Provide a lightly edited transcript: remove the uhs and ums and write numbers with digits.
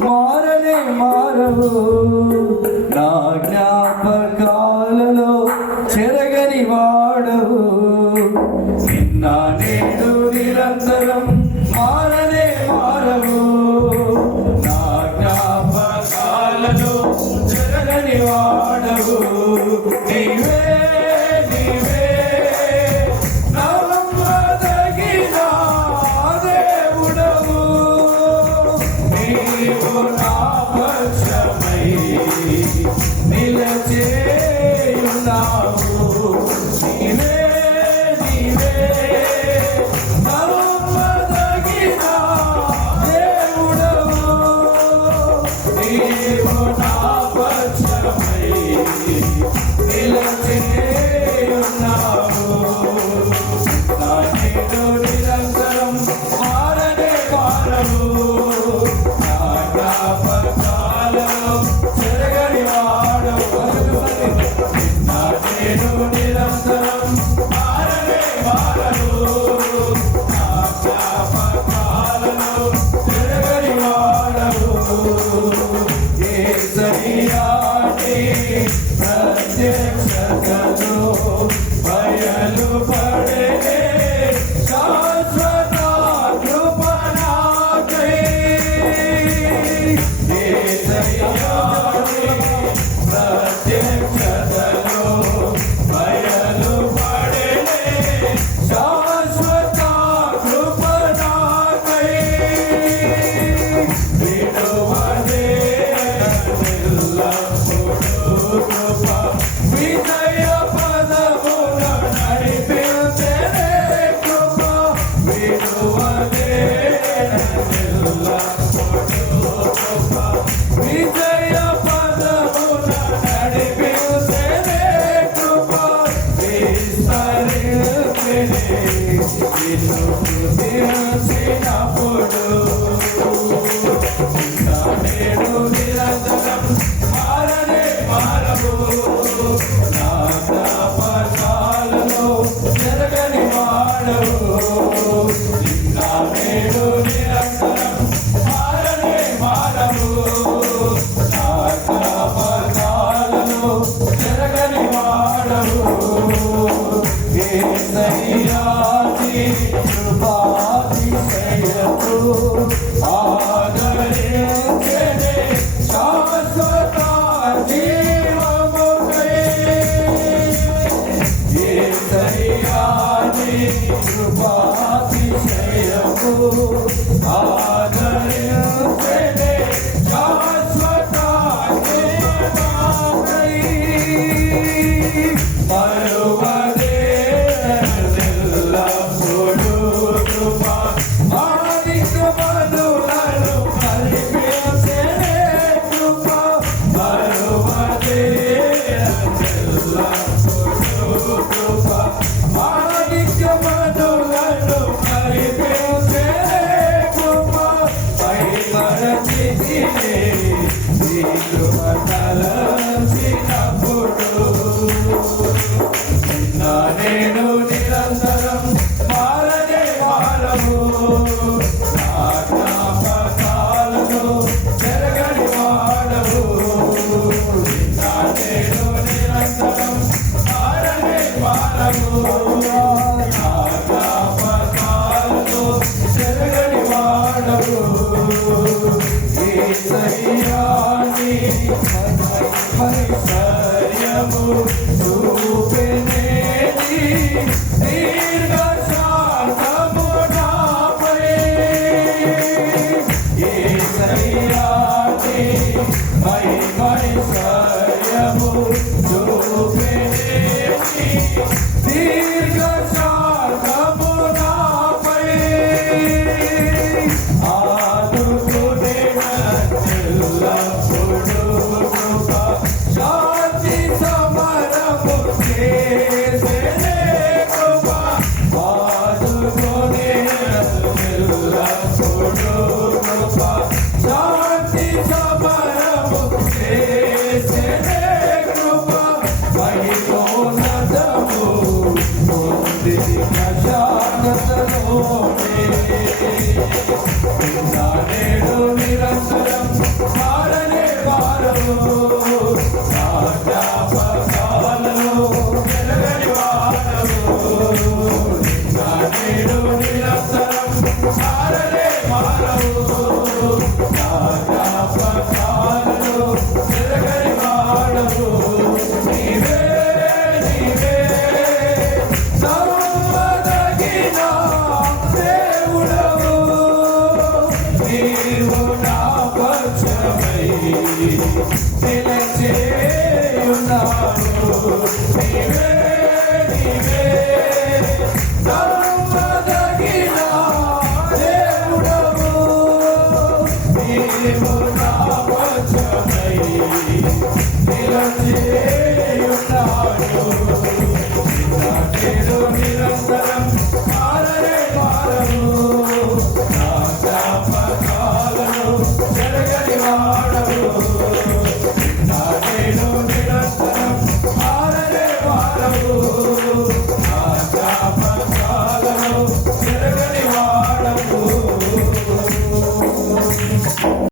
మారనే మారవు నా జ్ఞాపకాలలో చెరగని వాడవు నిన్న నేడు నిరంతరం మారనే మారవు నా జ్ఞాపకాలలో చెరగని వాడవు నీవే నీవే నమ్మదగిన దేవుడవు నీవు నా పక్షమై నిలచేయున్నావు నీవే నీవే నమ్మదగిన దేవుడవు నీవు నా పక్షమై నిలచేయున్నావు నా నీడు నిరంతరం మారనే మారవు నా జ్ఞాపకాలలో చెరగని వాడవు నా నీడు నిరంతరం మారనే మారవు నా జ్ఞాపకాలలో చెరగని వాడవు యేసయ్యా నీ ప్రత్యక్షతలో బయలు పడే శాశ్వత కృప నాకై యేసయ్యా నీ ప్రత్యక్షతలో బయలు పడే శాశ్వత కృప నాకై విడువదే కృప విజయ పదమున నడిపించే కృప విడువదే కృప విజయ పదమున నడిపించే కృప విస్తరించే వినుసినప్పుడు నేడు నిరంతరం మారనే మారవు నా జ్ఞాపకాలలో చెరగని వాడవు నా నేడు నిరంతరం మారనే మారవు నా జ్ఞాపకాలలో చెరగని వాడవు యేసయ్యా నీ కృపాతిశయము ఆదరించెనే శాశ్వత జీవముకై యేసయ్యా నీ కృపాతిశయము ఆదరించెనే శాశ్వత జీవముకై మరువదే ఎల్లప్పుడూ కృప మానికమనులను కల్పించే కృప మరువదే ఎల్లప్పుడూ కృప మానికమనులను కల్పించే కృప పైమరచితినే నీ కృప తలచినప్పుడు నా నేను నిరంతరం మారనే మారవు నా జ్ఞాపకాలలో చెరగని వాడవు నా నేను నిరంతరం మారనే మారవు నా జ్ఞాపకాలలో చెరగని వాడవు యేసయ్యా నీ ఐశ్వర్యము చూపెనేది దీర్ఘశాంతము నాపై యేసయ్యా నీ ఐశ్వర్యము చూపెనేది దీర్ఘశాంతము నాపై ఆదుకునే ఎల్లప్పుడూ కృప శాంతి సమరము చేసే కృప ఆదుకునే ఎల్లప్పుడూ కృప శాంతి సమరము చేసే కృప మహిమోన్నతము నిలచే ఉన్నావు. నీవే నీవే నమ్మదగిన దేవుడవు. నీవు నా పక్షమై నిలచి